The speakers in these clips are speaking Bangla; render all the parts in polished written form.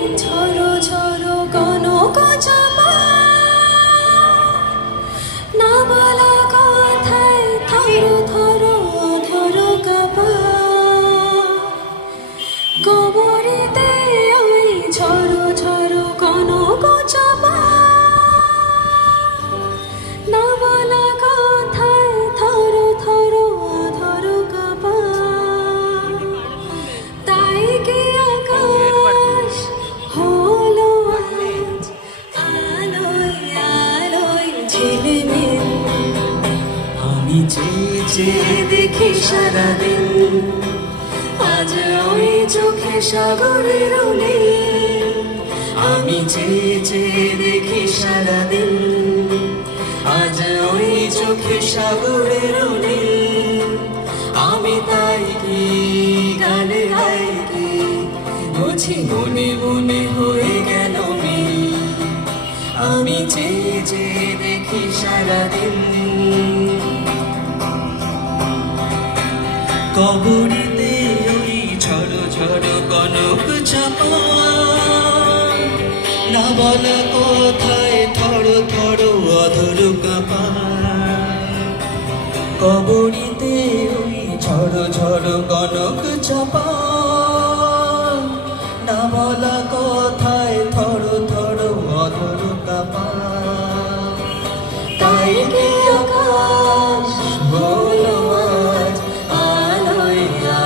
ঝরো ঝরো কনক চাপা না বলা কথায় থরো থরো ধরো কাপা কবরেতে ওই ঝরো ঝরো কনক চাপা না বলা কথায় থরো থরো ধরো কাপা তাই কি আকাশ হলো আজ আলোয় আলোয় ঝিলমিল আমি চেয়ে চেয়ে দেখি সারাদিন আজ ওই চোখে সাগরের নীল আমি চেয়ে চেয়ে দেখি সারাদিন আজ ওই চোখে সাগরের নীল আমি তাই কি গান গাই কি বুঝি মনে মনে হয়ে গেল মিল আমি চেয়ে চেয়ে দেখি সারাদিন কবরেতে ওই ঝড়ো ঝড়ো কনক চাপা না বলা কথায় থরো থরো অধর কাপা কবরেতে ওই ঝড়ো ঝড়ো কনক চাপা না বলা কথায় থরো থরো অধর কাপা তাই কি আকাশ হলো আজ আলোয়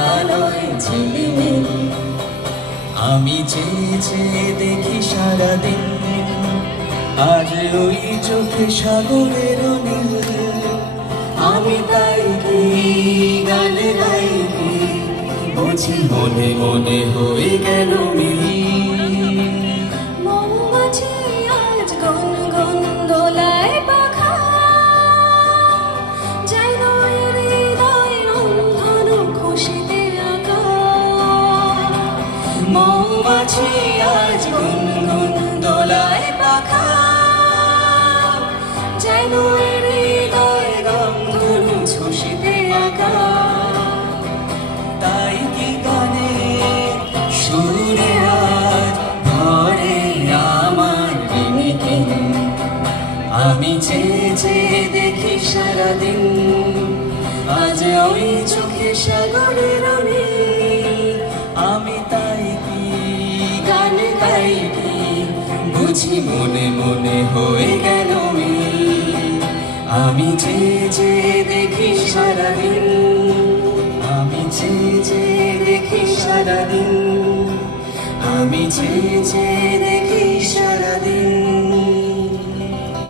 আলোয় ঝিলমিল আমি চেয়ে চেয়ে দেখি সারাদিন আজ ওই চোখে সাগরের নীল আমি তাই কি গান গাই কি বুঝি মনে মনে হয়ে গেল মিল মৌমাছি আজ গন গন দোলায় পাখা যেন এর হৃদয় রন্ধন খুশিতে আঁকা মৌমাছি আজ গুনগুন দোলায় পাখা যেন এর হৃদয় রন্ধন খুশিতে আঁকা তাই কি গানে সুরে আজ ভরে আমার রিমিকে আমি চেয়ে চেয়ে দেখি সারাদিন আজ ওই চোখে সাগরের নীল আমি তাই কি গান গাই কি বুঝি মনে মনে হয়ে গেল মিল আমি চেয়ে চেয়ে দেখি সারাদিন আমি চেয়ে চেয়ে দেখি সারাদিন আমি চেয়ে চেয়ে দেখি